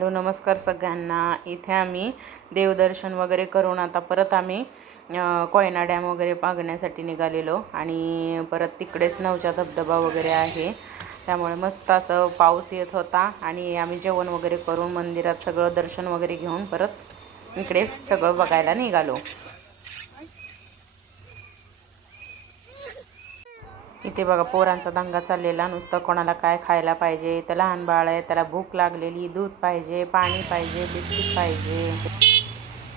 Hello नमस्कार सगळ्यांना. इथे आम्ही देवदर्शन वगैरे करून आता परत आम्ही कोयना डॅम वगैरे पाहण्यासाठी निघालेलो आणि परत तिकडेच नवचा धबधबा वगैरे आहे. त्यामुळे मस्त असं पाऊस येत होता आणि आम्ही जेवण वगैरे करून मंदिरात सगळं दर्शन वगैरे घेऊन परत इकडे सगळं बघायला निघालो. इथे बघा पोरांचा दंगा चाललेला. नुसतं कोणाला काय खायला पाहिजे तर लहान बाळ आहे त्याला भूक लागलेली दूध पाहिजे पाणी पाहिजे बिस्किट पाहिजे.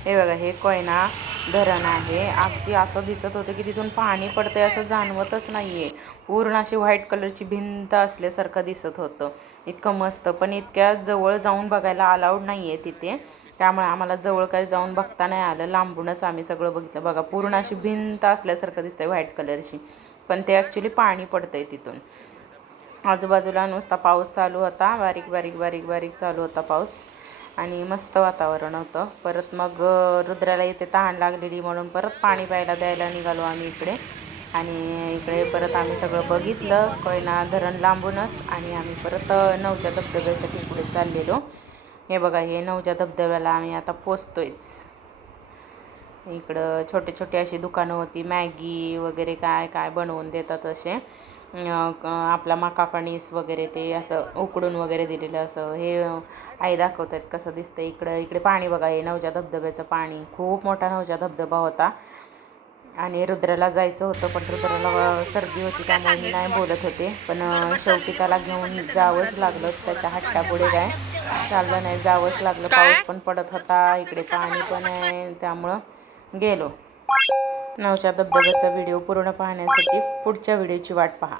हे बघा हे कोयना धरण आहे. अगदी असं दिसत होतं की तिथून पाणी पडतं आहे असं जाणवतच नाही आहे पूर्ण अशी व्हाईट कलरची भिंत असल्यासारखं दिसत होतं. इतकं मस्त. पण इतक्या जवळ जाऊन बघायला अलाउड नाही आहे तिथे. त्यामुळे आम्हाला जवळ काही जाऊन बघता नाही आलं. लांबूनच आम्ही सगळं बघितलं. बघा पूर्ण अशी भिंत असल्यासारखं दिसतं आहे व्हाईट कलरची. पण ते ॲक्च्युली पाणी पडतं आहे तिथून. आजूबाजूला नुसता पाऊस चालू होता. बारीक बारीक बारीक बारीक चालू होता पाऊस. आणि मस्त वातावरण होतं. परत मग रुद्राला इथे तहान लागलेली म्हणून परत पाणी प्यायला द्यायला निघालो आम्ही इकडे. आणि इकडे परत आम्ही सगळं बघितलं. कोयना धरण लांबूनच आणि आम्ही परत नवच्या धबधब्यासाठी पुढे चाललेलो. हे बघा हे नवच्या धबधब्याला आम्ही आता पोचतोयच. इकडं छोटे छोटे अशी दुकानं होती. मॅगी वगैरे काय काय बनवून देतात असे. आपला मका कणीस वगैरे ते असं उकडून वगैरे दिलेलं असं हे आई दाखवत आहेत कसं दिसतं इकडं इकडे पाणी बघा हे नवजा धबधब्याचं पाणी खूप मोठा नवजा धबधबा होता. आणि रुद्राला जायचं होतं पण रुद्राला सर्दी होती त्यामुळे मी नाही बोलत होते. पण शेवटी त्याला घेऊन जावंच लागलं. त्याच्या हट्टापुढे काय? चाललं नाही जावंच लागलं. पाऊस पण पडत होता इकडे पाणी पण आहे त्यामुळं गेलो. नवच्या धबधब्याचा व्हिडिओ पूर्ण पाहण्यासाठी पुढच्या व्हिडिओची वाट पहा.